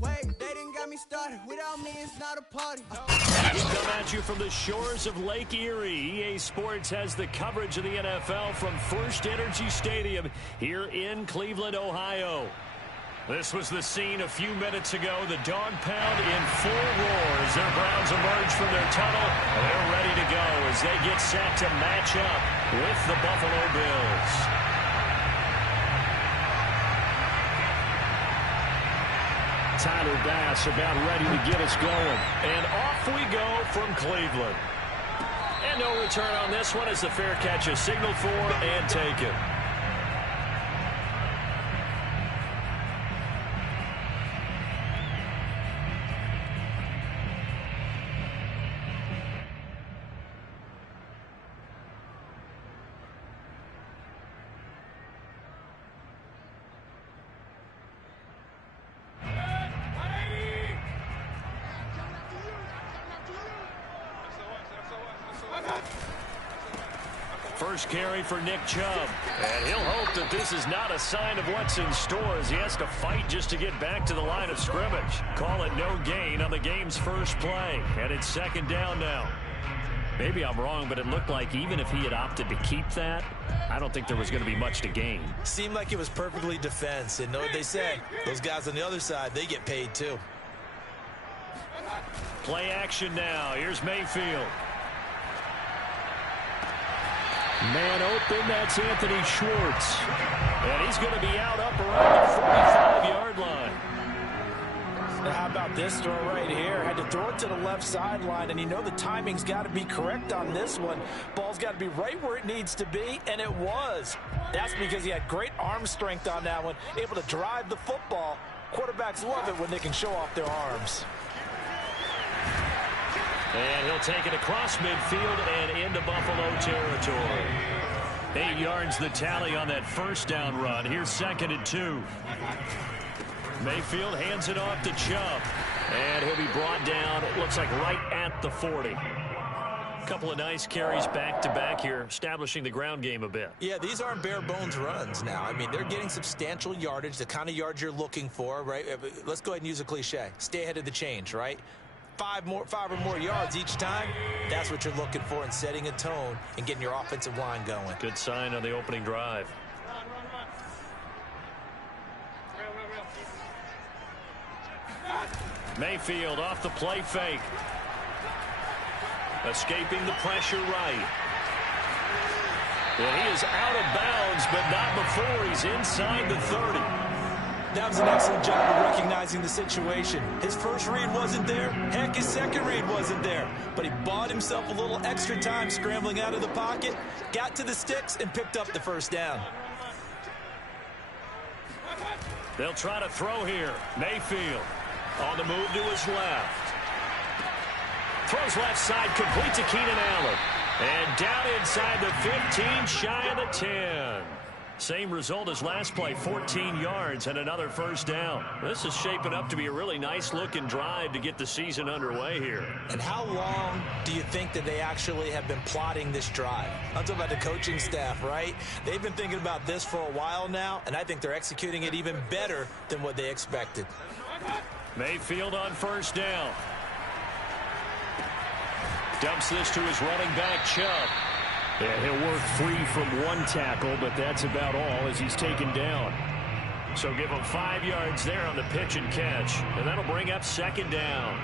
We come at you from the shores of Lake Erie. EA Sports has the coverage of the NFL from First Energy Stadium here in Cleveland, Ohio. This was the scene a few minutes ago. The dog pound in full roar as their Browns emerge from their tunnel. They're ready to go as they get set to match up with the Buffalo Bills. Tyler Bass about ready to get us going. And off we go from Cleveland. And no return on this one as the fair catch is signaled for and taken. First carry for Nick Chubb. And he'll hope that this is not a sign of what's in store as he has to fight just to get back to the line of scrimmage. Call it no gain on the game's first play. And it's second down now. Maybe I'm wrong, but it looked like even if he had opted to keep that, I don't think there was going to be much to gain. Seemed like it was perfectly defense. And know what they say? Those guys on the other side, they get paid too. Play action now. Here's Mayfield. Man open, that's Anthony Schwartz. And he's going to be out up around the 45-yard line. Now how about this throw right here? Had to throw it to the left sideline, and you know the timing's got to be correct on this one. Ball's got to be right where it needs to be, and it was. That's because he had great arm strength on that one, able to drive the football. Quarterbacks love it when they can show off their arms. And he'll take it across midfield and into Buffalo territory. 8 yards the tally on that first down run. Here's second and 2. Mayfield hands it off to Chubb. And he'll be brought down, it looks like right at the 40. A couple of nice carries back-to-back here, establishing the ground game a bit. Yeah, these aren't bare-bones runs now. I mean, they're getting substantial yardage, the kind of yards you're looking for, right? Let's go ahead and use a cliche. Stay ahead of the change, right? 5 or more yards each time, that's what you're looking for in setting a tone and getting your offensive line going. Good sign on the opening drive. Mayfield off the play fake. Escaping the pressure right. And he is out of bounds, but not before he's inside the 30. That was an excellent job of recognizing the situation. His first read wasn't there. Heck, his second read wasn't there. But he bought himself a little extra time scrambling out of the pocket, got to the sticks, and picked up the first down. They'll try to throw here. Mayfield on the move to his left. Throws left side, complete to Keenan Allen. And down inside the 15, shy of the 10. Same result as last play, 14 yards and another first down. This is shaping up to be a really nice-looking drive to get the season underway here. And how long do you think that they actually have been plotting this drive? I'm talking about the coaching staff, right? They've been thinking about this for a while now, and I think they're executing it even better than what they expected. Mayfield on first down. Dumps this to his running back, Chubb. And he'll work free from one tackle, but that's about all as he's taken down. So give him 5 yards there on the pitch and catch, and that'll bring up second down.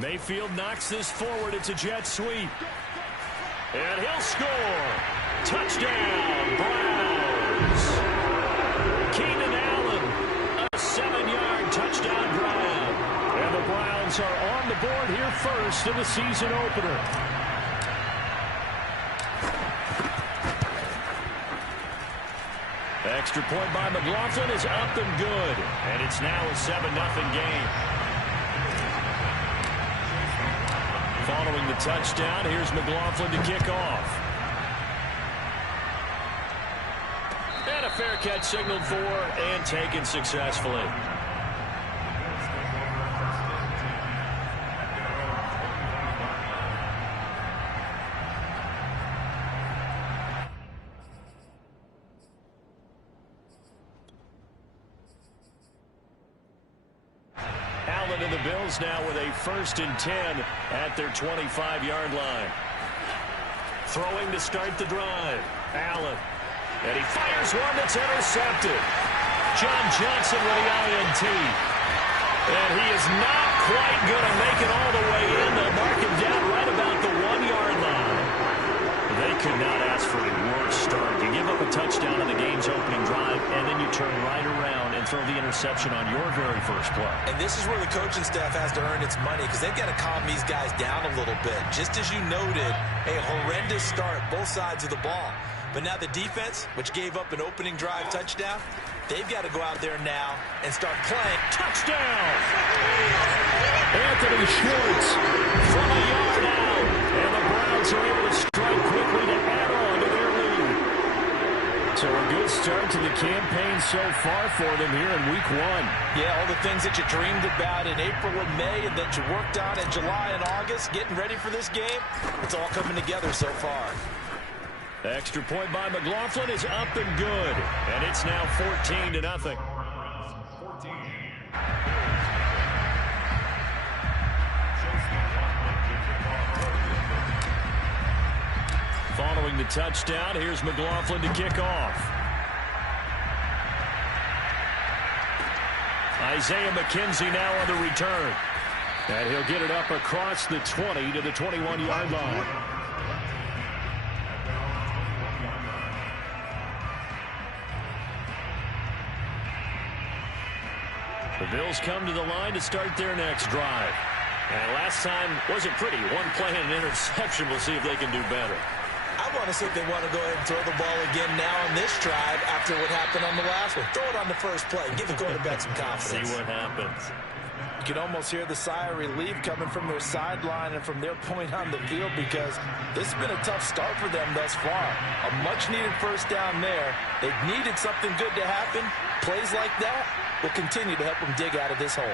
Mayfield knocks this forward. It's a jet sweep. And he'll score. Touchdown, Browns. Keenan Allen, a 7-yard touchdown grab. And the Browns are on the board here first in the season opener. Extra point by McLaughlin is up and good. And it's now a 7-0 game. Following the touchdown, here's McLaughlin to kick off. fair catch signaled for and taken successfully. Allen and the Bills now with a 1st and 10 at their 25-yard line. Throwing to start the drive. Allen. And he fires one that's intercepted. John Johnson with the INT. And he is not quite going to make it all the way in. They'll mark him down right about the 1-yard line. They could not ask for a worse start. You give up a touchdown in the game's opening drive, and then you turn right around and throw the interception on your very first play. And this is where the coaching staff has to earn its money because they've got to calm these guys down a little bit. Just as you noted, a horrendous start, both sides of the ball. But now the defense, which gave up an opening drive touchdown, they've got to go out there now and start playing. Touchdown! Anthony Schwartz from a yard out. And the Browns are able to strike quickly to add on to their lead. So a good start to the campaign so far for them here in week 1. Yeah, all the things that you dreamed about in April and May and that you worked on in July and August, getting ready for this game, it's all coming together so far. Extra point by McLaughlin is up and good. And it's now 14-0. Following the touchdown, here's McLaughlin to kick off. Isaiah McKenzie now on the return. And he'll get it up across the 20 to the 21-yard line. The Bills come to the line to start their next drive. And last time wasn't pretty. One play and an interception. We'll see if they can do better. I want to see if they want to go ahead and throw the ball again now on this drive after what happened on the last one. Throw it on the first play. Give the quarterback some confidence. See what happens. You can almost hear the sigh of relief coming from their sideline and from their point on the field because this has been a tough start for them thus far. A much-needed first down there. They've needed something good to happen. Plays like that will continue to help them dig out of this hole.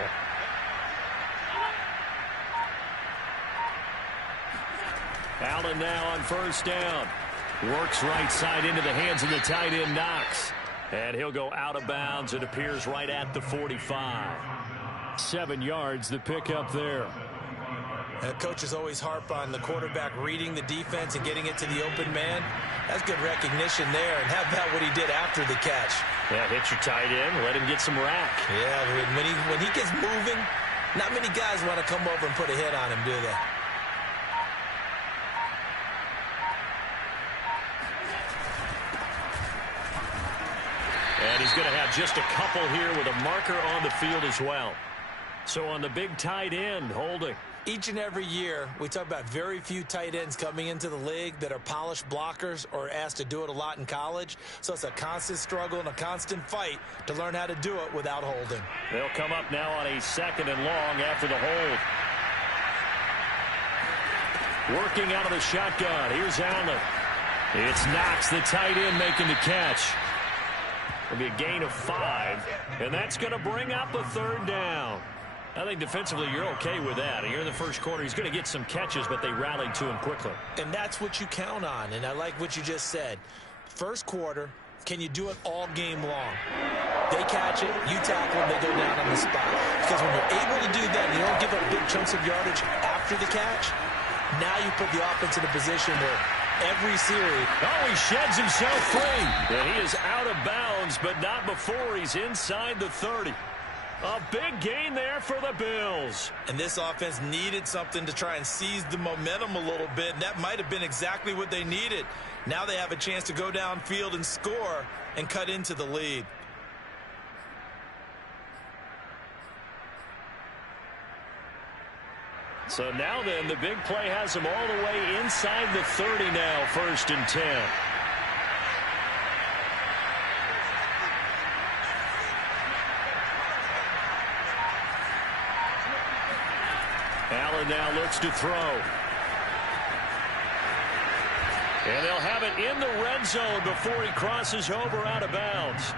Allen now on first down. Works right side into the hands of the tight end Knox. And he'll go out of bounds. It appears right at the 45. 7 yards, the pickup there. Coaches always harp on the quarterback reading the defense and getting it to the open man. That's good recognition there. And how about what he did after the catch? Yeah, hit your tight end, let him get some rack. Yeah, when he gets moving, not many guys want to come over and put a hit on him, do they? And he's going to have just a couple here with a marker on the field as well. So on the big tight end, holding. Each and every year, we talk about very few tight ends coming into the league that are polished blockers or asked to do it a lot in college. So it's a constant struggle and a constant fight to learn how to do it without holding. They'll come up now on a 2nd and long after the hold. Working out of the shotgun. Here's Allen. It's Knox, the tight end, making the catch. It'll be a gain of 5, and that's going to bring up a 3rd down. I think defensively you're okay with that. Here in the first quarter, he's going to get some catches, but they rallied to him quickly. And that's what you count on, and I like what you just said. First quarter, can you do it all game long? They catch it, you tackle them, they go down on the spot. Because when you're able to do that, and you don't give up big chunks of yardage after the catch, now you put the offense in a position where every series. Oh, he sheds himself free. And he is out of bounds, but not before he's inside the 30. A big gain there for the Bills. And this offense needed something to try and seize the momentum a little bit. And that might have been exactly what they needed. Now they have a chance to go downfield and score and cut into the lead. So now then, the big play has him all the way inside the 30 now, 1st and 10. Allen now looks to throw. And they'll have it in the red zone before he crosses over out of bounds.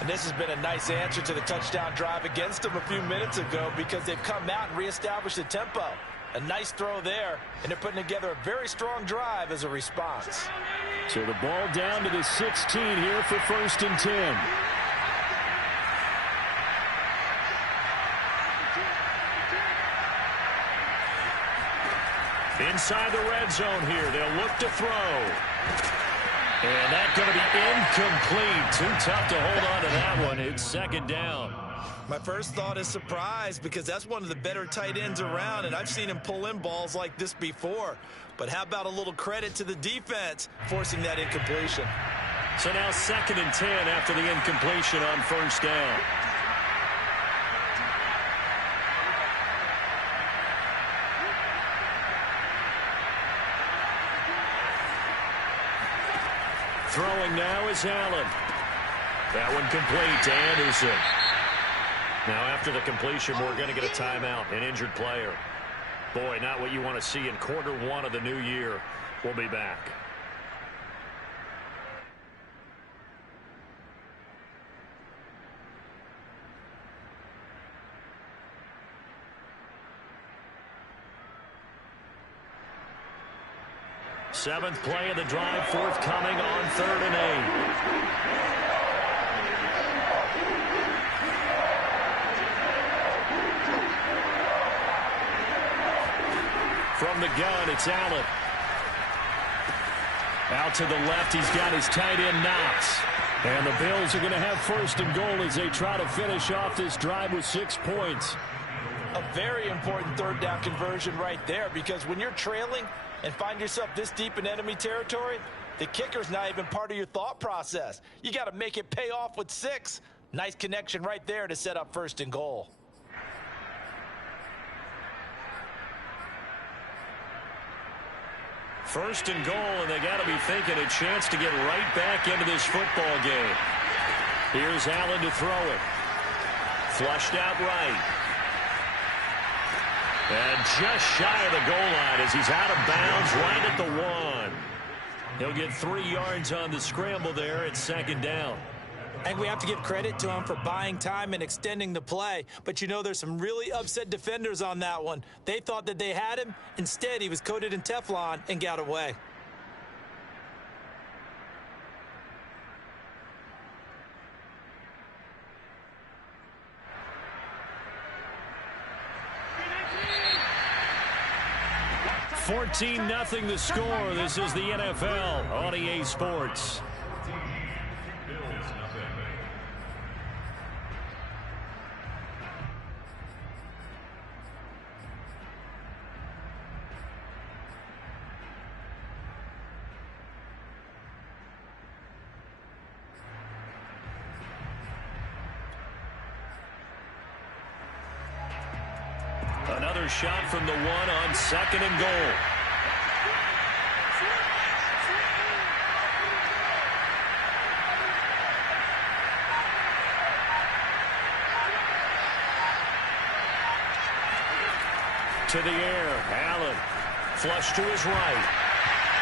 And this has been a nice answer to the touchdown drive against them a few minutes ago because they've come out and reestablished the tempo. A nice throw there, and they're putting together a very strong drive as a response. So the ball down to the 16 here for 1st and 10. Inside the red zone here. They'll look to throw. And that's going to be incomplete. Too tough to hold on to that one. It's 2nd down. My first thought is surprise because that's one of the better tight ends around, and I've seen him pull in balls like this before. But how about a little credit to the defense forcing that incompletion? So now 2nd and 10 after the incompletion on 1st down. Throwing now is Allen. That one complete to Anderson. Now after the completion, we're going to get a timeout, an injured player. Boy, not what you want to see in quarter 1 of the new year. We'll be back. Seventh play of the drive forthcoming on 3rd and 8. From the gun, it's Allen. Out to the left, he's got his tight end Knox. And the Bills are going to have 1st and goal as they try to finish off this drive with 6 points. A very important 3rd down conversion right there because when you're trailing and find yourself this deep in enemy territory, the kicker's not even part of your thought process. You got to make it pay off with 6. Nice connection right there to set up 1st and goal. First and goal, and they got to be thinking a chance to get right back into this football game. Here's Allen to throw it. Flushed out right. And just shy of the goal line as he's out of bounds right at the 1. He'll get 3 yards on the scramble there at 2nd down. And we have to give credit to him for buying time and extending the play. But you know there's some really upset defenders on that one. They thought that they had him. Instead, he was coated in Teflon and got away. $14-0 the score. This is the NFL on EA Sports. Another shot from the 1 on 2nd and goal. To the air, Allen. Flush to his right.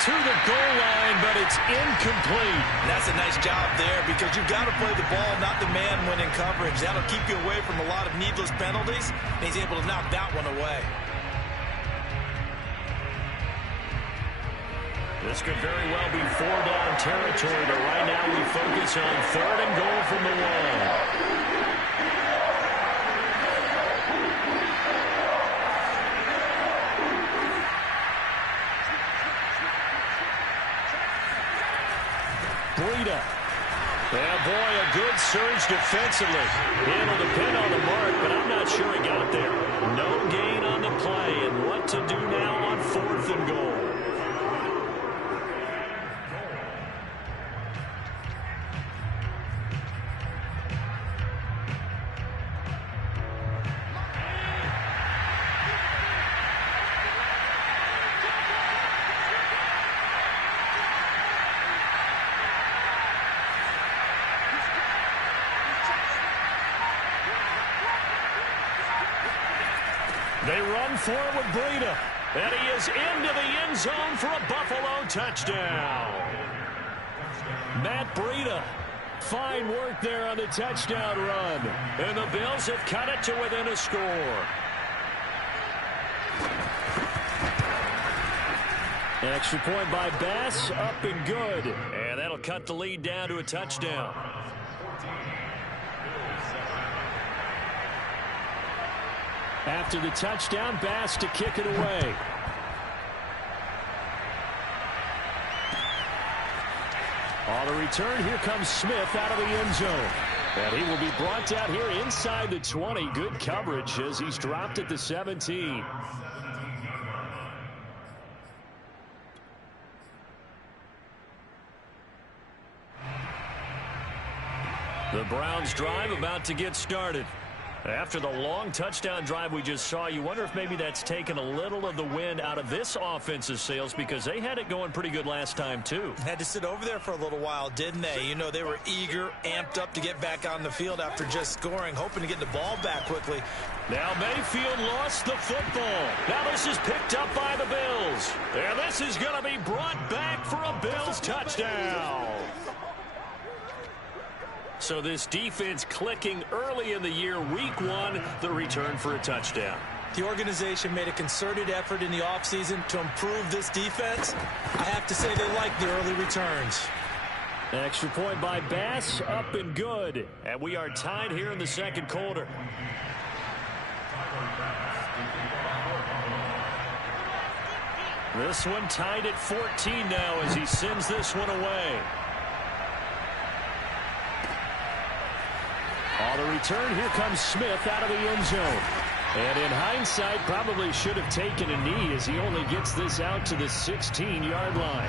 To the goal line, but it's incomplete. That's a nice job there because you've got to play the ball, not the man when in coverage. That'll keep you away from a lot of needless penalties. And he's able to knock that one away. This could very well be 4-down territory, but right now we focus on 3rd and goal from the 1. Breida. Yeah, boy, a good surge defensively. Able to pin on the mark, but I'm not sure he got there. No gain on the play, and what to do now on 4th and goal. They run for it with Breida. And he is into the end zone for a Buffalo touchdown. Matt Breida. Fine work there on the touchdown run. And the Bills have cut it to within a score. Extra point by Bass, up and good. And that'll cut the lead down to a touchdown. After the touchdown, Bass to kick it away. On the return, here comes Smith out of the end zone. And he will be brought down here inside the 20. Good coverage as he's dropped at the 17. The Browns drive about to get started. After the long touchdown drive we just saw, you wonder if maybe that's taken a little of the wind out of this offensive sails, because they had it going pretty good last time too. Had to sit over there for a little while, didn't they? You know, they were eager, amped up to get back on the field after just scoring, hoping to get the ball back quickly. Now Mayfield lost the football. Now this is picked up by the Bills. And this is going to be brought back for a Bills touchdown. So this defense clicking early in the year, week one, the return for a touchdown. The organization made a concerted effort in the offseason to improve this defense. I have to say they like the early returns. Extra point by Bass, up and good. And we are tied here in the second quarter. This one tied at 14 now as he sends this one away. On the return, here comes Smith out of the end zone. And in hindsight, probably should have taken a knee as he only gets this out to the 16-yard line.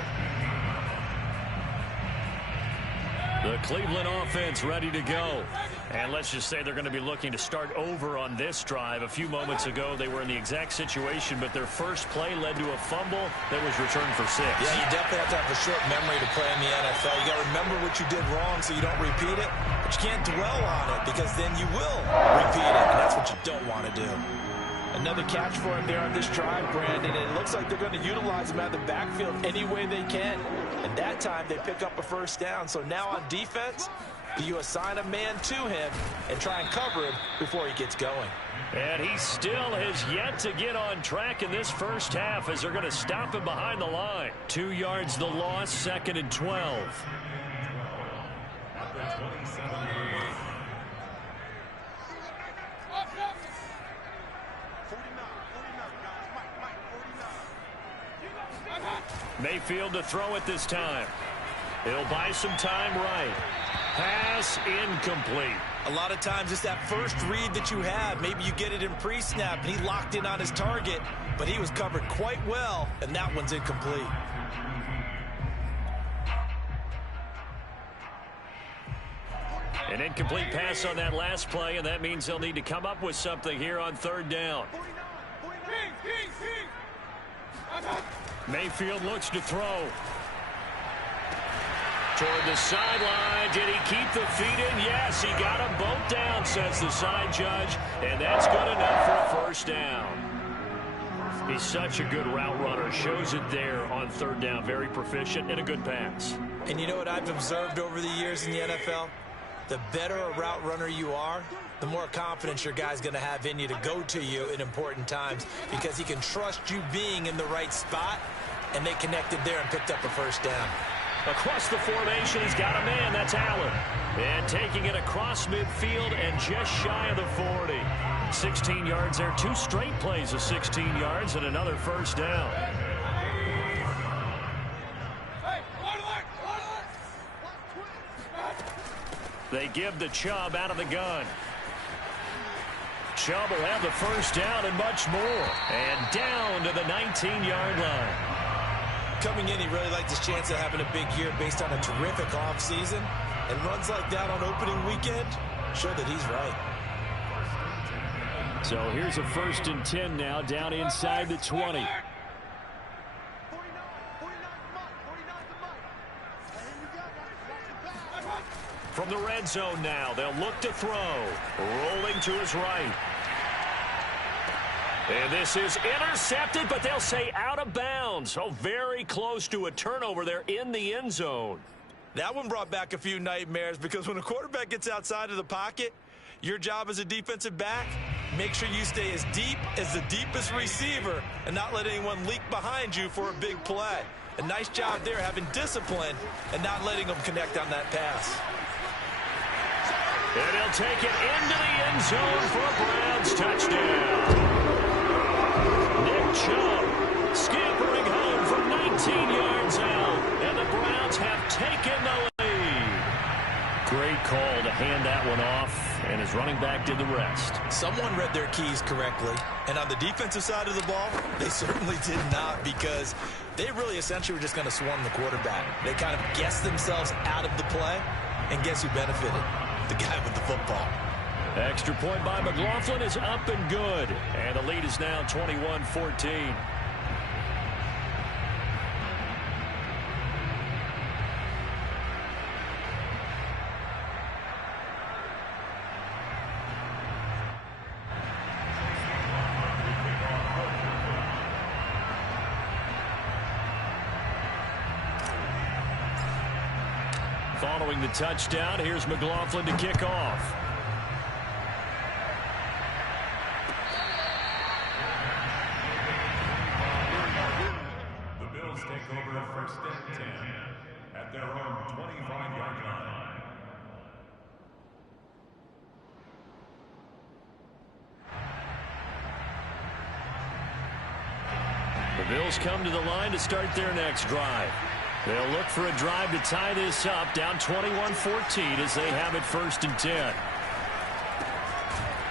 The Cleveland offense ready to go. And let's just say they're going to be looking to start over on this drive. A few moments ago, they were in the exact situation, but their first play led to a fumble that was returned for 6. Yeah, you definitely have to have a short memory to play in the NFL. You got to remember what you did wrong so you don't repeat it, but you can't dwell on it because then you will repeat it, and that's what you don't want to do. Another catch for him there on this drive, Brandon. And it looks like they're going to utilize him out of the backfield any way they can. And that time they pick up a first down. So now on defense, do you assign a man to him and try and cover him before he gets going? And he still has yet to get on track in this first half as they're going to stop him behind the line. 2 yards the loss, 2nd and 12. Mayfield to throw it this time. He'll buy some time right. Pass incomplete. A lot of times it's that first read that you have. Maybe you get it in pre-snap, and he locked in on his target, but he was covered quite well, and that one's incomplete. An incomplete pass on that last play, and that means they'll need to come up with something here on 3rd down. Mayfield looks to throw. Toward the sideline. Did he keep the feet in? Yes, he got them both down, says the side judge. And that's good enough for a first down. He's such a good route runner. Shows it there on 3rd down. Very proficient and a good pass. And you know what I've observed over the years in the NFL? The better a route runner you are, the more confidence your guy's going to have in you to go to you in important times because he can trust you being in the right spot, and they connected there and picked up a first down. Across the formation, he's got a man. That's Allen. And taking it across midfield and just shy of the 40. 16 yards there. 2 straight plays of 16 yards and another first down. They give to Chubb out of the gun. Chubb will have the first down and much more. And down to the 19-yard line. Coming in, he really liked his chance of having a big year based on a terrific offseason. And runs like that on opening weekend show that he's right. So here's a 1st and 10 now, down inside the 20. From the red zone now, they'll look to throw. Rolling to his right. And this is intercepted, but they'll say out of bounds. Oh, very close to a turnover there in the end zone. That one brought back a few nightmares because when a quarterback gets outside of the pocket, your job as a defensive back, make sure you stay as deep as the deepest receiver and not let anyone leak behind you for a big play. A nice job there having discipline and not letting them connect on that pass. And he'll take it into the end zone for a Browns touchdown. Nick Chubb scampering home from 19 yards out, and the Browns have taken the lead. Great call to hand that one off, and his running back did the rest. Someone read their keys correctly, and on the defensive side of the ball, they certainly did not, because they really essentially were just going to swarm the quarterback. They kind of guessed themselves out of the play, and guess who benefited? The guy with the football. Extra point by McLaughlin is up and good. And the lead is now 21-14. Following the touchdown, here's McLaughlin to kick off. First and 10 at their own 25-yard line. The Bills come to the line to start their next drive. They'll look for a drive to tie this up, down 21-14 as they have it 1st and 10.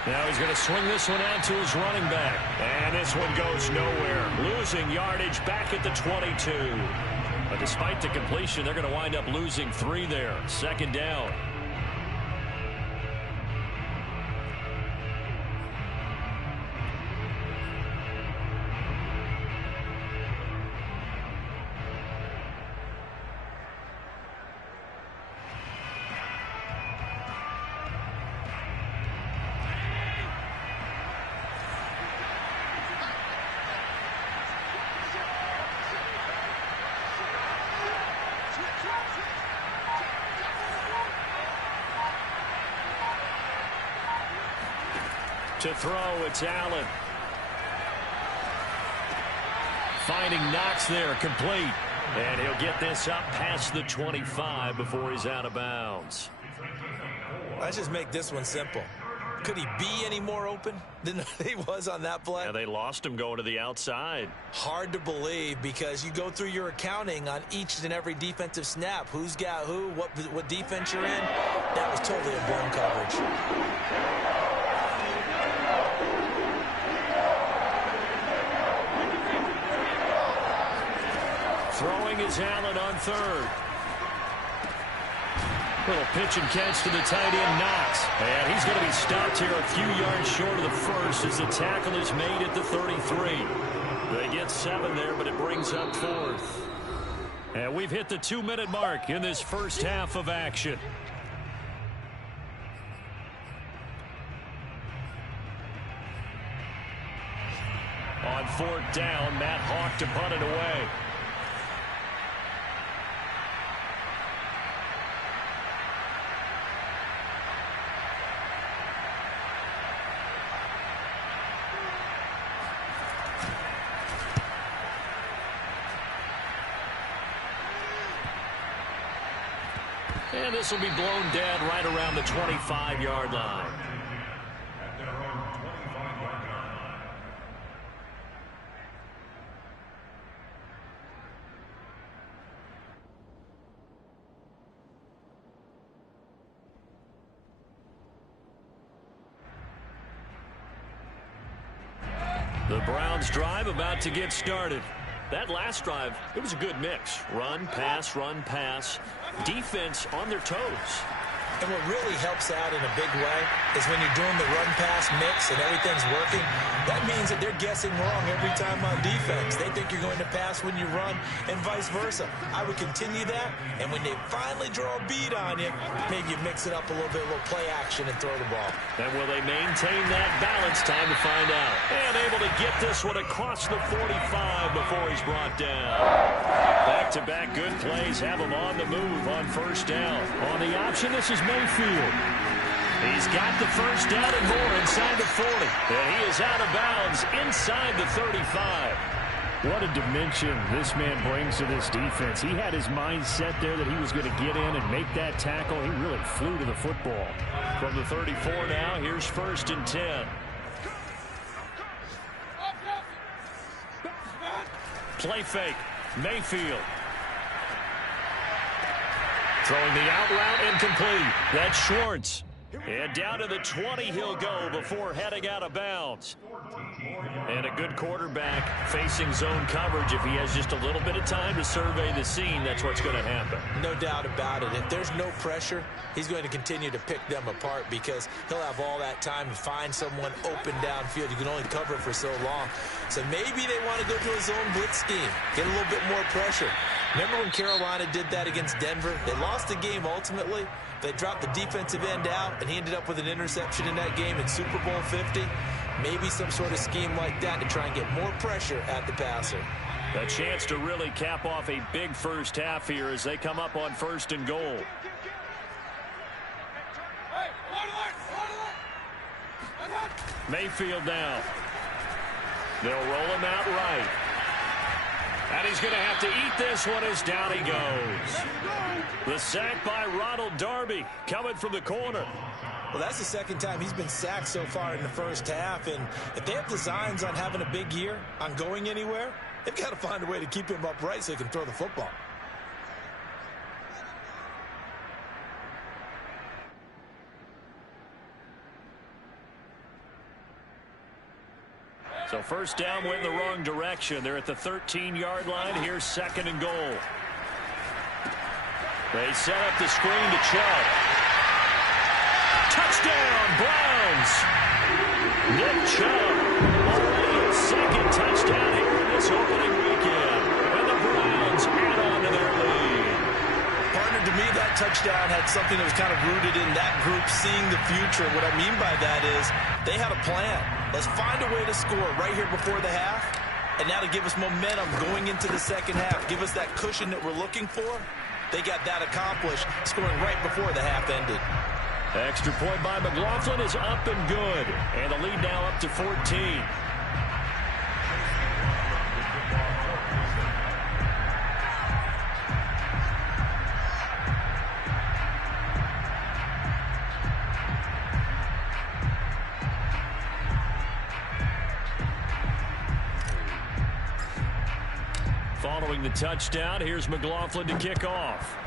Now he's going to swing this one out to his running back. And this one goes nowhere. Losing yardage back at the 22. But despite the completion, they're going to wind up losing 3 there. 2nd down. To throw, it's Allen. Finding Knox there, complete. And he'll get this up past the 25 before he's out of bounds. Let's just make this one simple. Could he be any more open than he was on that play? Yeah, they lost him going to the outside. Hard to believe, because you go through your accounting on each and every defensive snap. Who's got who, what defense you're in. That was totally a blown coverage. Throwing is Allen on 3rd. Little pitch and catch to the tight end, Knox. And he's going to be stopped here a few yards short of the 1st as the tackle is made at the 33. They get 7 there, but it brings up 4th. And we've hit the 2-minute mark in this first half of action. On 4th down, Matt Hawk to punt it away. And this will be blown dead right around the 25-yard line. At their own 25-yard line. The Browns drive about to get started. That last drive, it was a good mix. Run, pass, defense on their toes. And what really helps out in a big way is when you're doing the run-pass mix and everything's working, that means that they're guessing wrong every time on defense. They think you're going to pass when you run and vice versa. I would continue that, and when they finally draw a bead on you, maybe you mix it up a little bit, a little play action, and throw the ball. And will they maintain that balance? Time to find out. And able to get this one across the 45 before he's brought down. Back-to-back good plays have him on the move on first down. On the option, this is Mayfield. He's got the first down and more inside the 40. And he is out of bounds inside the 35. What a dimension this man brings to this defense. He had his mind set there that he was going to get in and make that tackle. He really flew to the football. From the 34 now, here's 1st and 10. Play fake. Mayfield. Throwing the out route incomplete. That's Schwartz. And down to the 20 he'll go before heading out of bounds. And a good quarterback facing zone coverage. If he has just a little bit of time to survey the scene, that's what's going to happen. No doubt about it. If there's no pressure, he's going to continue to pick them apart because he'll have all that time to find someone open downfield. You can only cover for so long. So maybe they want to go to a zone blitz scheme, get a little bit more pressure. Remember when Carolina did that against Denver? They lost the game ultimately. They dropped the defensive end out, and he ended up with an interception in that game in Super Bowl 50. Maybe some sort of scheme like that to try and get more pressure at the passer. A chance to really cap off a big first half here as they come up on 1st and goal. Mayfield now. They'll roll him out right. And he's going to have to eat this one as down he goes. The sack by Ronald Darby coming from the corner. Well, that's the second time he's been sacked so far in the first half. And if they have designs on having a big year, on going anywhere, they've got to find a way to keep him upright so he can throw the football. So first down went in the wrong direction. They're at the 13-yard line. Here's 2nd and goal. They set up the screen to Chubb. Touchdown, Browns! Nick Chubb already his 2nd touchdown here in this opening weekend. And the Browns add on to their lead. Partner, to me, that touchdown had something that was kind of rooted in that group seeing the future. What I mean by that is they had a plan. Let's find a way to score right here before the half. And now to give us momentum going into the second half. Give us that cushion that we're looking for. They got that accomplished, scoring right before the half ended. Extra point by McLaughlin is up and good. And the lead now up to 14. Following the touchdown, here's McLaughlin to kick off.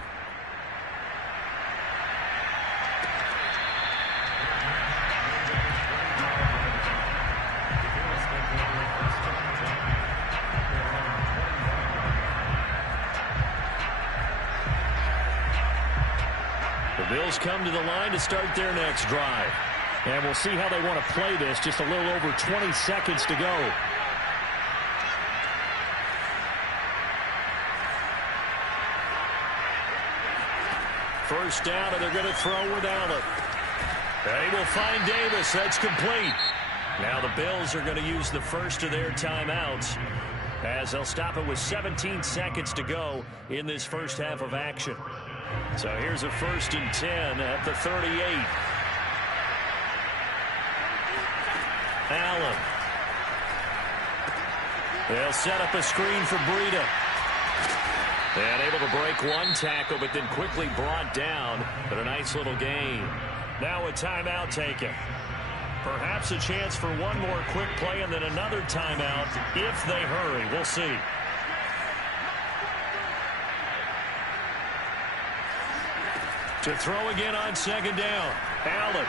The Bills come to the line to start their next drive. And we'll see how they want to play this. Just a little over 20 seconds to go. First down, and they're going to throw without it. They will find Davis. That's complete. Now the Bills are going to use the first of their timeouts as they'll stop it with 17 seconds to go in this first half of action. So here's a 1st and 10 at the 38. Allen. They'll set up a screen for Breida. And able to break one tackle, but then quickly brought down. But a nice little gain. Now a timeout taken. Perhaps a chance for one more quick play and then another timeout if they hurry. We'll see. To throw again on 2nd down. Allen.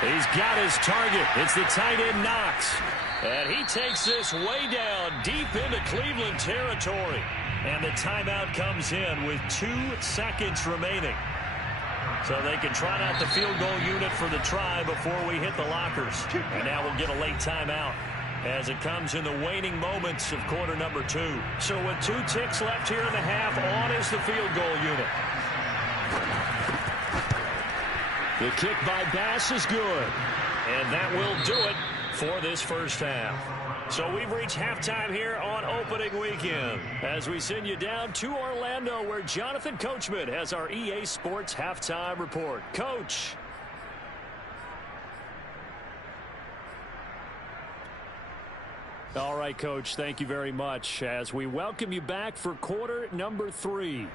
He's got his target. It's the tight end Knox. And he takes this way down deep into Cleveland territory. And the timeout comes in with 2 seconds remaining. So they can try out the field goal unit for the try before we hit the lockers. And now we'll get a late timeout as it comes in the waning moments of quarter number 2. So with 2 ticks left here in the half, on is the field goal unit. The kick by Bass is good. And that will do it for this first half. So we've reached halftime here on opening weekend as we send you down to Orlando where Jonathan Coachman has our EA Sports halftime report. Coach. All right, Coach, thank you very much as we welcome you back for quarter number 3.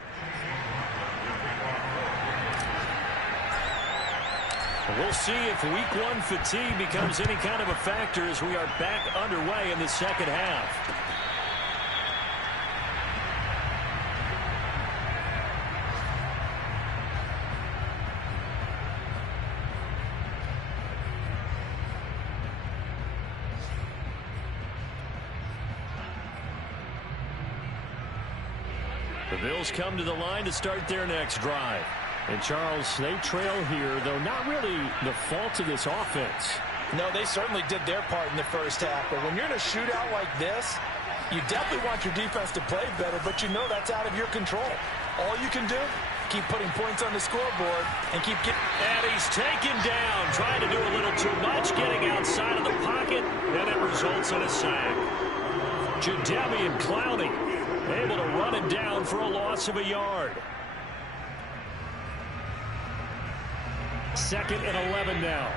We'll see if week 1 fatigue becomes any kind of a factor as we are back underway in the second half. The Bills come to the line to start their next drive. And, Charles, they trail here, though not really the fault of this offense. No, they certainly did their part in the first half. But when you're in a shootout like this, you definitely want your defense to play better, but you know that's out of your control. All you can do, keep putting points on the scoreboard and keep getting... And he's taken down, trying to do a little too much, getting outside of the pocket, and it results in a sack. Jadeveon Clowney able to run it down for a loss of a yard. 2nd and 11 now.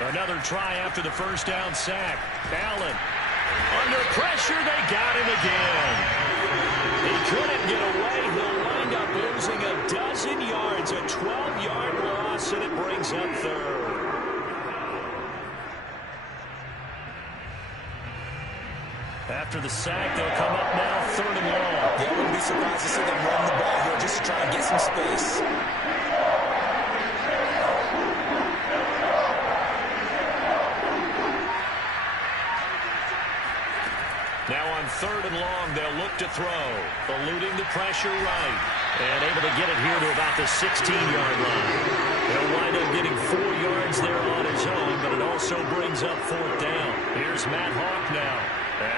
Another try after the first down sack. Allen under pressure. They got him again. He couldn't get away. He'll wind up losing a dozen yards. A 12-yard loss, and it brings up 3rd. After the sack, they'll come up now 3rd and long. Yeah, I wouldn't be surprised to see them run the ball here just to try and get some space. Now on 3rd and long, they'll look to throw. Eluding the pressure right. And able to get it here to about the 16-yard line. He'll wind up getting 4 yards there on his own, but it also brings up 4th down. Here's Matt Hawk now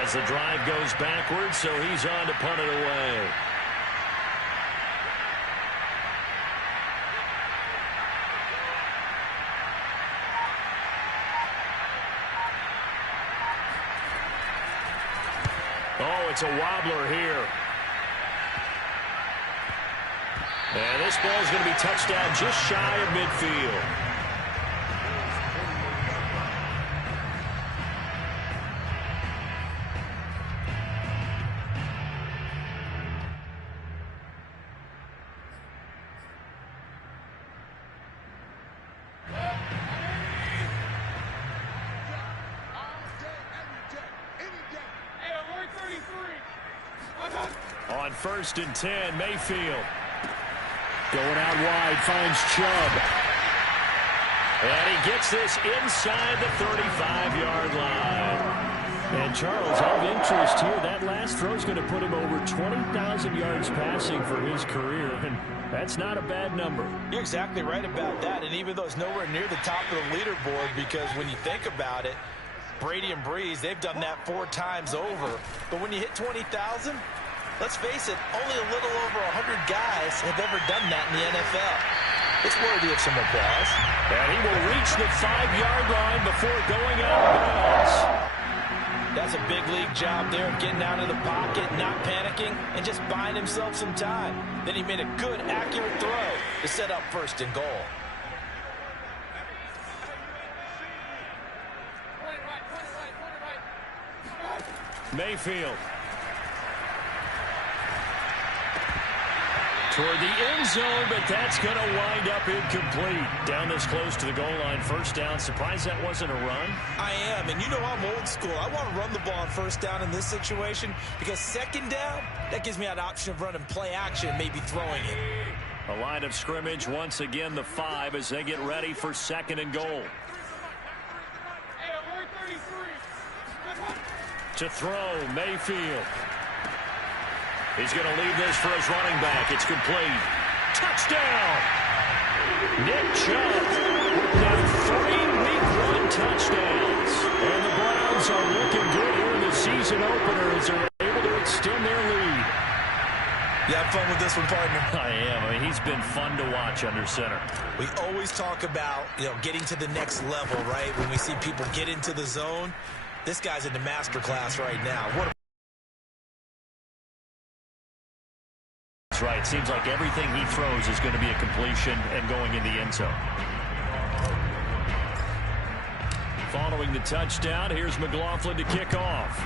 as the drive goes backwards, so he's on to punt it away. Oh, it's a wobbler here. And this ball's going to be touched down just shy of midfield. On 1st and 10, Mayfield. Going out wide, finds Chubb. And he gets this inside the 35-yard line. And Charles, of interest here, that last throw is going to put him over 20,000 yards passing for his career. And that's not a bad number. You're exactly right about that. And even though it's nowhere near the top of the leaderboard, because when you think about it, Brady and Breeze, they've done that 4 times over. But when you hit 20,000, let's face it, only a little over 100 guys have ever done that in the NFL. It's worthy of some applause. And he will reach the 5-yard line before going out of bounds. That's a big league job there of getting out of the pocket, not panicking, and just buying himself some time. Then he made a good, accurate throw to set up 1st and goal. Mayfield. Toward the end zone, but that's going to wind up incomplete. Down this close to the goal line, 1st down. Surprised that wasn't a run? I am, and you know I'm old school. I want to run the ball on 1st down in this situation because 2nd down, that gives me an option of running play action and maybe throwing it. A line of scrimmage once again, the 5 as they get ready for 2nd and goal. To throw, Mayfield. He's going to leave this for his running back. It's complete. Touchdown! Nick Chubb with now 3 Week 1 touchdowns. And the Browns are looking good here in the season opener as they're able to extend their lead. You have fun with this one, partner? I am. I mean, he's been fun to watch under center. We always talk about, getting to the next level, right? When we see people get into the zone, this guy's in the master class right now. That's right. Seems like everything he throws is going to be a completion and going in the end zone. Following the touchdown, here's McLaughlin to kick off.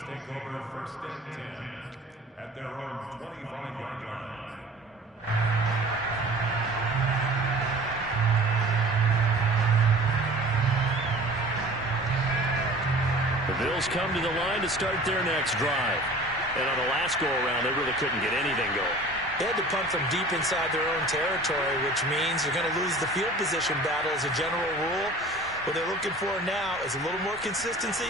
Take over 1st and 10 at their own 25-yard line. The Bills come to the line to start their next drive. And on the last go-around, they really couldn't get anything going. They had to punt from deep inside their own territory, which means you're going to lose the field position battle as a general rule. What they're looking for now is a little more consistency.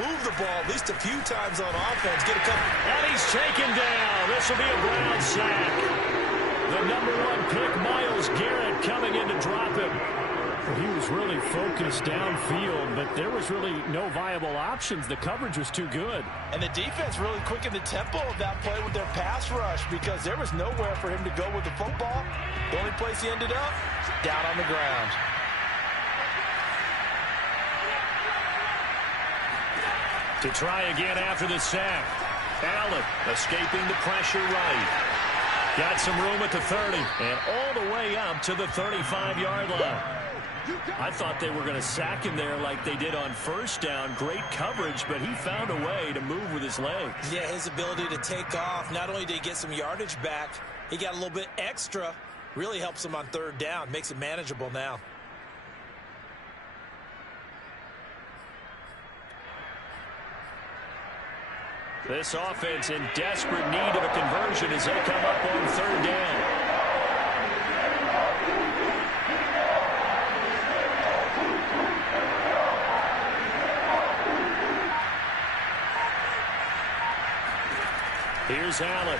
Move the ball at least a few times on offense. Get a couple. And he's taken down. This will be a Brown sack. The #1 pick, Myles Garrett, coming in to drop him. Well, he was really focused downfield, but there was really no viable options. The coverage was too good. And the defense really quickened the tempo of that play with their pass rush because there was nowhere for him to go with the football. The only place he ended up, down on the ground. To try again after the sack. Allen escaping the pressure right. Got some room at the 30 and all the way up to the 35-yard line. I thought they were going to sack him there like they did on 1st down. Great coverage, but he found a way to move with his legs. Yeah, his ability to take off. Not only did he get some yardage back, he got a little bit extra. Really helps him on 3rd down. Makes it manageable now. This offense in desperate need of a conversion as they come up on 3rd down. Here's Allen.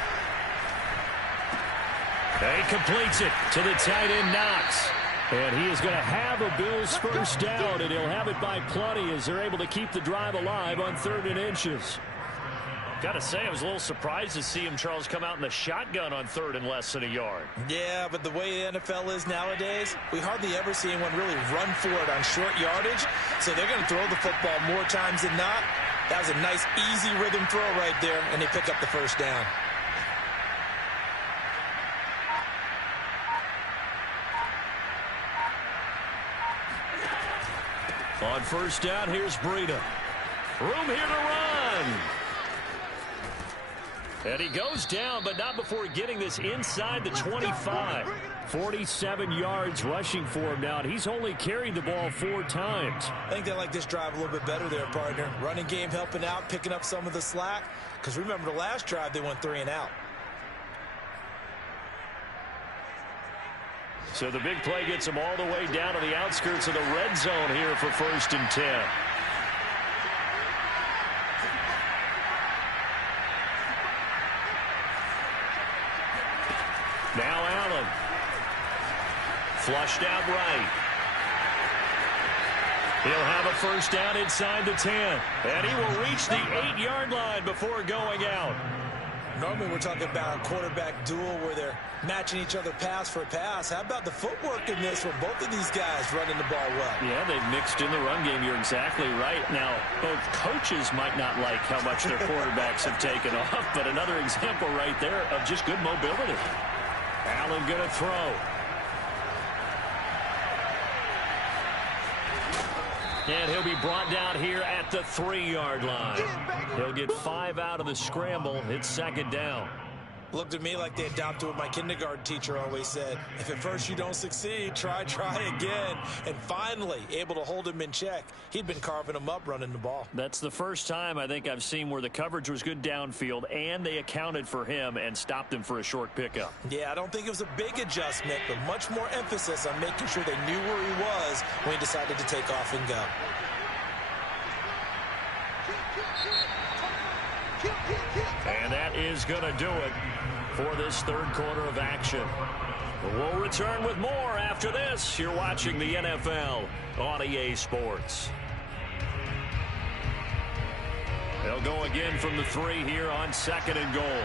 And he completes it to the tight end, Knox. And he is going to have a Bills 1st down, and he'll have it by plenty as they're able to keep the drive alive on 3rd and inches. Got to say, I was a little surprised to see him, Charles, come out in the shotgun on 3rd and less than a yard. Yeah, but the way the NFL is nowadays, we hardly ever see anyone really run for it on short yardage. So they're going to throw the football more times than not. That was a nice, easy rhythm throw right there, and they pick up the 1st down. On 1st down, here's Breida. Room here to run. And he goes down, but not before getting this inside the 25. 47 yards rushing for him now, and he's only carried the ball 4 times. I think they like this drive a little bit better there, partner. Running game helping out, picking up some of the slack. Because remember, the last drive, they went 3 and out. So the big play gets him all the way down to the outskirts of the red zone here for 1st and 10. Now Allen. Flushed out right. He'll have a 1st down inside the 10. And he will reach the 8-yard line before going out. Normally we're talking about a quarterback duel where they're matching each other pass for pass. How about the footwork in this one? Both of these guys running the ball well. Yeah, they've mixed in the run game. You're exactly right. Now, both coaches might not like how much their quarterbacks have taken off, but another example right there of just good mobility. Allen going to throw. And he'll be brought down here at the 3-yard line. He'll get 5 out of the scramble. It's 2nd down. Looked at me like they adopted what my kindergarten teacher always said. If at first you don't succeed, try again. And finally, able to hold him in check. He'd been carving him up running the ball. That's the first time I think I've seen where the coverage was good downfield and they accounted for him and stopped him for a short pickup. Yeah, I don't think it was a big adjustment, but much more emphasis on making sure they knew where he was when he decided to take off and go. And that is going to do it for this third quarter of action. We'll return with more after this. You're watching the NFL on EA Sports. They'll go again from the 3 here on 2nd and goal.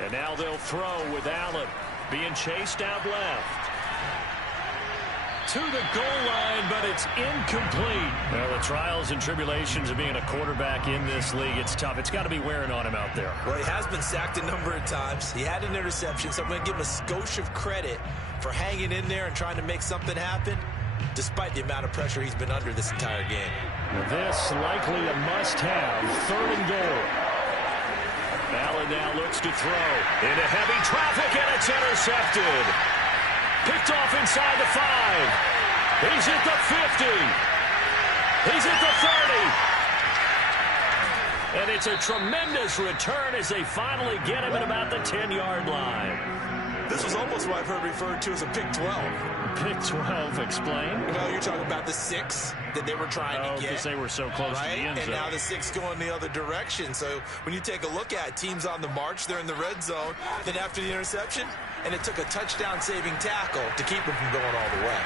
And now they'll throw with Allen being chased out left. To the goal line, but it's incomplete. Well, the trials and tribulations of being a quarterback in this league, it's tough. It's got to be wearing on him out there. Well, he has been sacked a number of times. He had an interception, so I'm going to give him a skosh of credit for hanging in there and trying to make something happen, despite the amount of pressure he's been under this entire game. This likely a must-have. 3rd and goal. Allen now looks to throw into heavy traffic, and it's intercepted. Picked off inside the 5. He's at the 50. He's at the 30. And it's a tremendous return as they finally get him at about the 10-yard line. This was almost what I've heard referred to as a pick 12. Pick 12, explain. Well, you're talking about the 6 that they were trying to get. Because they were so close to the end zone. And now the 6 going the other direction. So when you take a look at teams on the march, they're in the red zone. Then after the interception, and it took a touchdown-saving tackle to keep him from going all the way.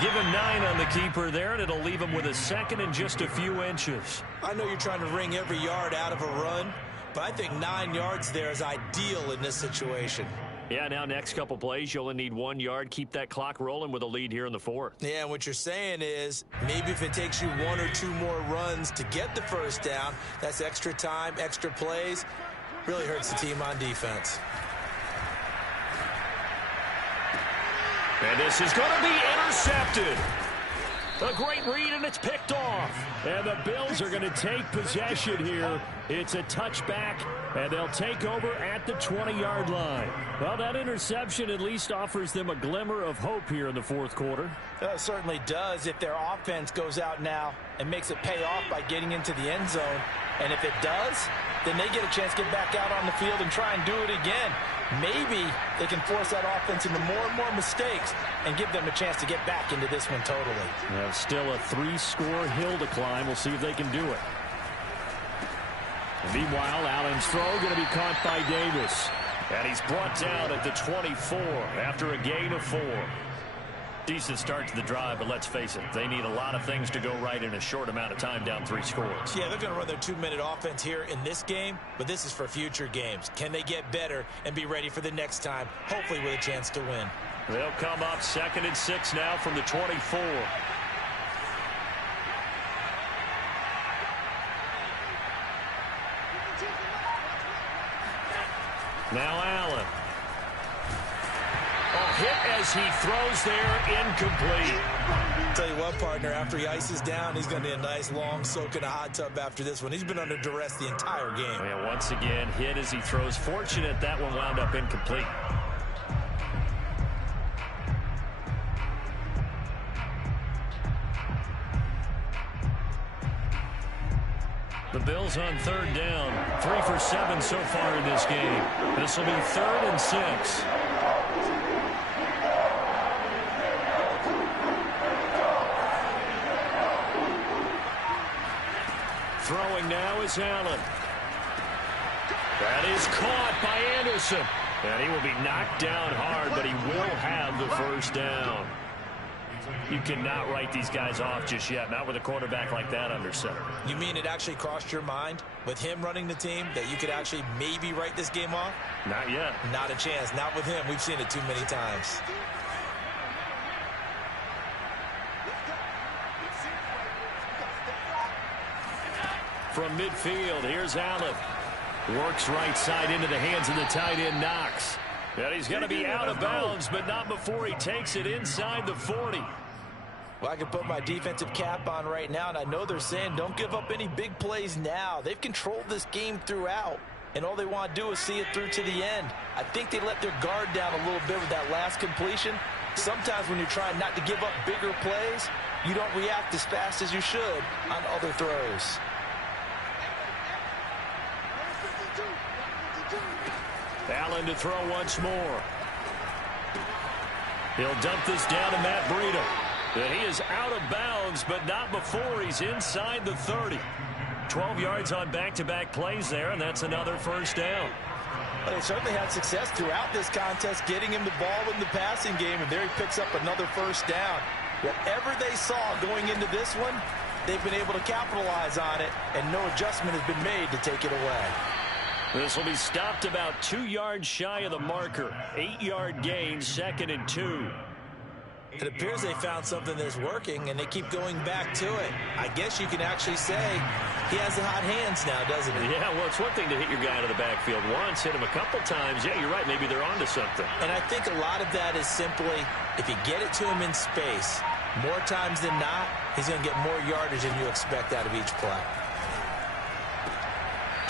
Give him 9 on the keeper there, and it'll leave him with a 2nd and just a few inches. I know you're trying to wring every yard out of a run, but I think 9 yards there is ideal in this situation. Yeah, now next couple plays, you only need 1 yard. Keep that clock rolling with a lead here in the 4th. Yeah, and what you're saying is maybe if it takes you 1 or 2 more runs to get the first down, that's extra time, extra plays. Really hurts the team on defense. And this is going to be intercepted. A great read, and it's picked off. And the Bills are going to take possession here. It's a touchback, and they'll take over at the 20-yard line. Well, that interception at least offers them a glimmer of hope here in the 4th quarter. It certainly does if their offense goes out now and makes it pay off by getting into the end zone. And if it does, then they get a chance to get back out on the field and try and do it again. Maybe they can force that offense into more and more mistakes and give them a chance to get back into this one totally. Still a 3-score hill to climb. We'll see if they can do it. And meanwhile, Allen's throw going to be caught by Davis. And he's brought down at the 24 after a gain of 4. Decent start to the drive, but let's face it, they need a lot of things to go right in a short amount of time down 3 scores. Yeah, they're going to run their 2-minute offense here in this game, but this is for future games. Can they get better and be ready for the next time, hopefully with a chance to win? They'll come up 2nd and 6 now from the 24. Now Allen. Hit as he throws there, incomplete. Tell you what, partner, after he ices down, he's going to need a nice long soak in a hot tub after this one. He's been under duress the entire game. And once again, hit as he throws. Fortunate that one wound up incomplete. The Bills on 3rd down. 3 for 7 so far in this game. This will be 3rd and 6. Throwing now is Allen. That is caught by Anderson. And he will be knocked down hard, but he will have the first down. You cannot write these guys off just yet, not with a quarterback like that under center. You mean it actually crossed your mind with him running the team that you could actually maybe write this game off? Not yet. Not a chance. Not with him. We've seen it too many times. from midfield. Here's Allen. Works right side into the hands of the tight end, Knox. And he's going to be out of bounds, but not before he takes it inside the 40. Well, I can put my defensive cap on right now, and I know they're saying don't give up any big plays now. They've controlled this game throughout, and all they want to do is see it through to the end. I think they let their guard down a little bit with that last completion. Sometimes when you're trying not to give up bigger plays, you don't react as fast as you should on other throws. Allen to throw once more. He'll dump this down to Matt Breida. And he is out of bounds, but not before he's inside the 30. 12 yards on back-to-back plays there, and that's another first down. Well, they certainly had success throughout this contest, getting him the ball in the passing game, and there he picks up another first down. Whatever they saw going into this one, they've been able to capitalize on it, and no adjustment has been made to take it away. This will be stopped about 2 yards shy of the marker. 8-yard gain, 2nd and 2. It appears they found something that's working, and they keep going back to it. I guess you can actually say he has the hot hands now, doesn't he? Yeah, well, it's one thing to hit your guy out of the backfield once, hit him a couple times. Yeah, you're right. Maybe they're onto something. And I think a lot of that is simply if you get it to him in space, more times than not, he's going to get more yardage than you expect out of each play.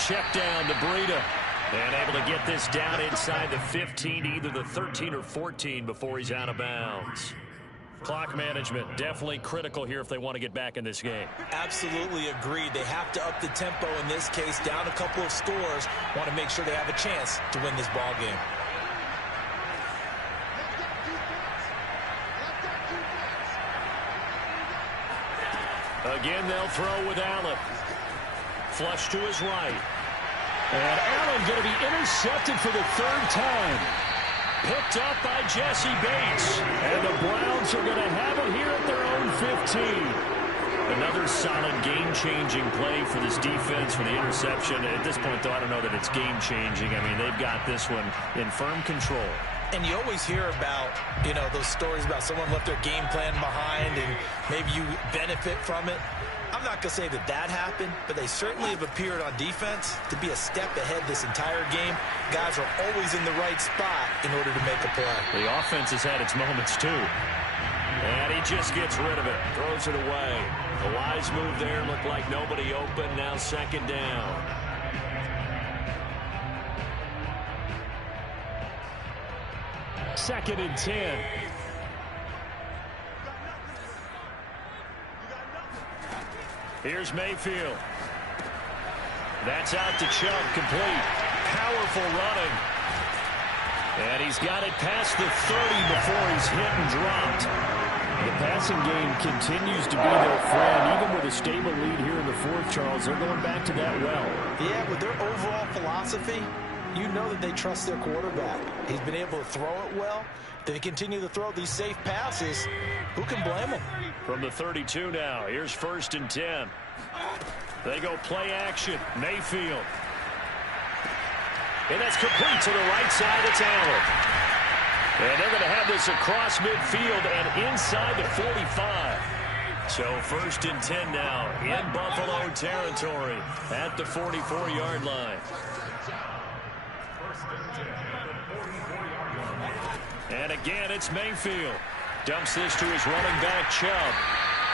Check down to Breida. And able to get this down inside the 15, either the 13 or 14 before he's out of bounds. Clock management definitely critical here if they want to get back in this game. Absolutely agreed. They have to up the tempo in this case, down a couple of scores. Want to make sure they have a chance to win this ball game. Again, they'll throw with Allen. Flush to his right. And Allen going to be intercepted for the 3rd time. Picked up by Jesse Bates. And the Browns are going to have it here at their own 15. Another solid game-changing play for this defense for the interception. At this point, though, I don't know that it's game-changing. I mean, they've got this one in firm control. And you always hear about, those stories about someone left their game plan behind and maybe you benefit from it. I'm not going to say that that happened, but they certainly have appeared on defense to be a step ahead this entire game. Guys are always in the right spot in order to make a play. The offense has had its moments, too. And he just gets rid of it, throws it away. The wise move there, looked like nobody open, now 2nd down. Second and 10. Here's Mayfield. That's out to Chubb, complete. Powerful running. And he's got it past the 30 before he's hit and dropped. The passing game continues to be their friend. Even with a stable lead here in the 4th, Charles, they're going back to that well. Yeah, with their overall philosophy, you know that they trust their quarterback. He's been able to throw it well. They continue to throw these safe passes. Who can blame them? From the 32 now, here's 1st and 10. They go play action. Mayfield. And that's complete to the right side. It's Allen. And they're going to have this across midfield and inside the 45. So 1st and 10 now in Buffalo territory at the 44-yard line. And again, it's Mayfield. Dumps this to his running back, Chubb.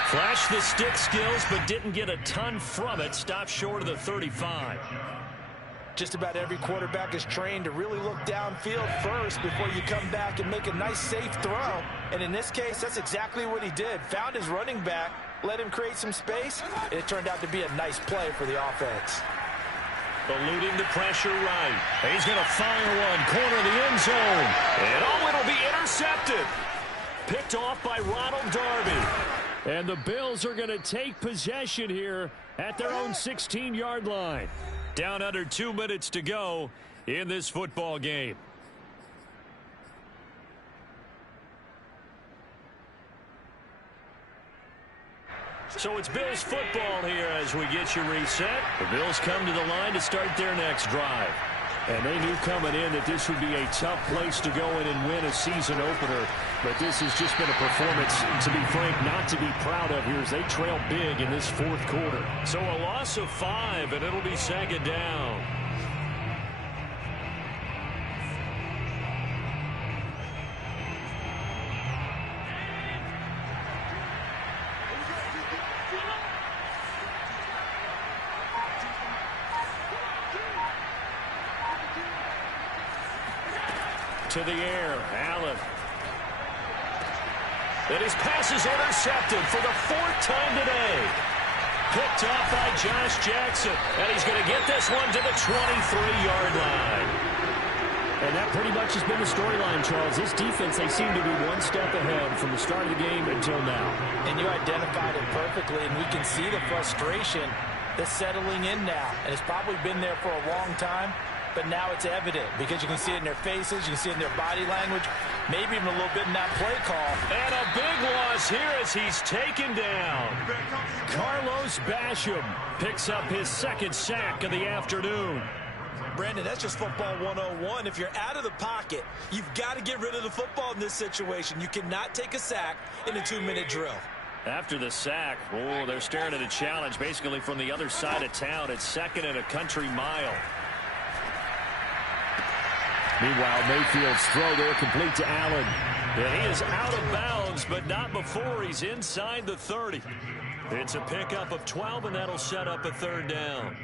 Flashed the stick skills, but didn't get a ton from it. Stopped short of the 35. Just about every quarterback is trained to really look downfield first before you come back and make a nice, safe throw. And in this case, that's exactly what he did. Found his running back, let him create some space, and it turned out to be a nice play for the offense. Eluding the pressure right. He's going to fire one, corner of the end zone. And it'll be intercepted. Picked off by Ronald Darby. And the Bills are going to take possession here at their own 16-yard line. Down under 2 minutes to go in this football game. So it's Bills football here as we get you reset. The Bills come to the line to start their next drive. And they knew coming in that this would be a tough place to go in and win a season opener. But this has just been a performance, to be frank, not to be proud of here as they trail big in this fourth quarter. So a loss of 5, and it'll be second down. To the air, Allen. And his pass is intercepted for the 4th time today. Picked off by Josh Jackson. And he's going to get this one to the 23-yard line. And that pretty much has been the storyline, Charles. This defense, they seem to be one step ahead from the start of the game until now. And you identified it perfectly, and we can see the frustration that's settling in now. And it's probably been there for a long time. But now it's evident because you can see it in their faces, you can see it in their body language, maybe even a little bit in that play call. And a big loss here as he's taken down. Carlos Basham picks up his 2nd sack of the afternoon. Brandon, that's just football 101. If you're out of the pocket, you've got to get rid of the football in this situation. You cannot take a sack in a 2-minute drill. After the sack, they're staring at a challenge basically from the other side of town. It's 2nd and a country mile. Meanwhile, Mayfield's throw there complete to Allen. And he is out of bounds, but not before he's inside the 30. It's a pickup of 12, and that'll set up a 3rd down.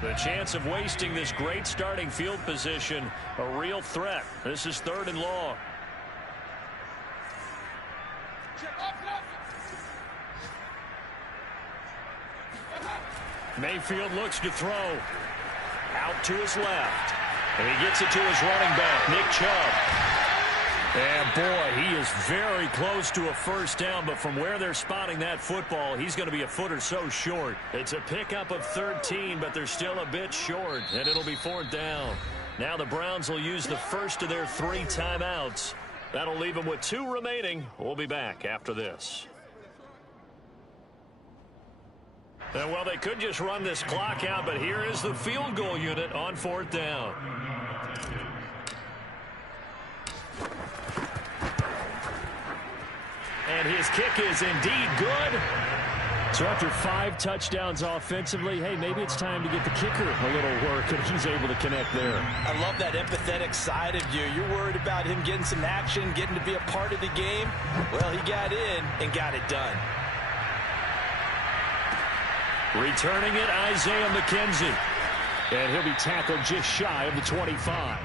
The chance of wasting this great starting field position, a real threat. This is 3rd and long. Mayfield looks to throw. Out to his left. And he gets it to his running back, Nick Chubb. And, boy, he is very close to a 1st down, but from where they're spotting that football, he's going to be a foot or so short. It's a pickup of 13, but they're still a bit short, and it'll be 4th down. Now the Browns will use the first of their 3 timeouts. That'll leave them with 2 remaining. We'll be back after this. And, well, they could just run this clock out, but here is the field goal unit on 4th down. And his kick is indeed good. So after 5 touchdowns offensively, hey, maybe it's time to get the kicker a little work, and he's able to connect there. I love that empathetic side of you. You're worried about him getting some action, getting to be a part of the game. Well, he got in and got it done. Returning it, Isaiah McKenzie. And he'll be tackled just shy of the 25.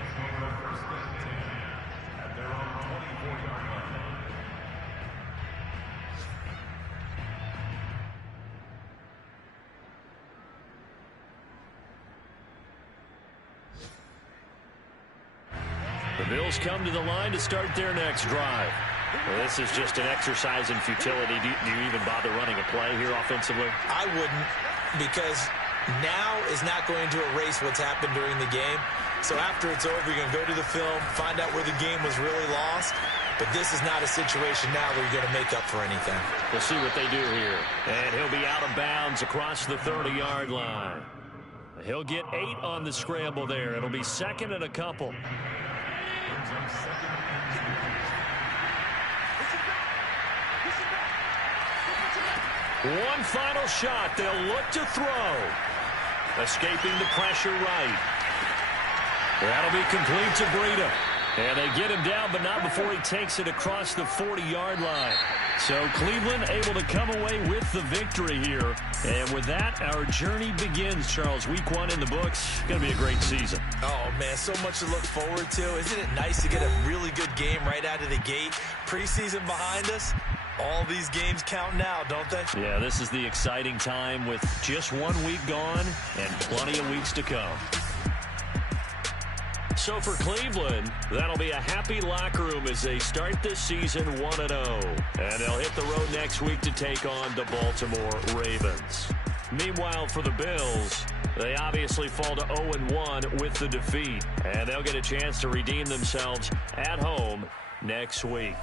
The Bills come to the line to start their next drive. Well, this is just an exercise in futility. Do you even bother running a play here offensively? I wouldn't, because now is not going to erase what's happened during the game. So after it's over, you're going to go to the film, find out where the game was really lost. But this is not a situation now where you're going to make up for anything. We'll see what they do here. And he'll be out of bounds across the 30-yard line. He'll get 8 on the scramble there. It'll be 2nd and a couple. One final shot. They'll look to throw. Escaping the pressure right. That'll be complete to Breida. And they get him down, but not before he takes it across the 40-yard line. So Cleveland able to come away with the victory here. And with that, our journey begins, Charles. Week 1 in the books. Going to be a great season. Oh, man, so much to look forward to. Isn't it nice to get a really good game right out of the gate? Preseason behind us. All these games count now, don't they? Yeah, this is the exciting time with just 1 week gone and plenty of weeks to come. So for Cleveland, that'll be a happy locker room as they start this season 1-0. And they'll hit the road next week to take on the Baltimore Ravens. Meanwhile, for the Bills, they obviously fall to 0-1 with the defeat. And they'll get a chance to redeem themselves at home next week.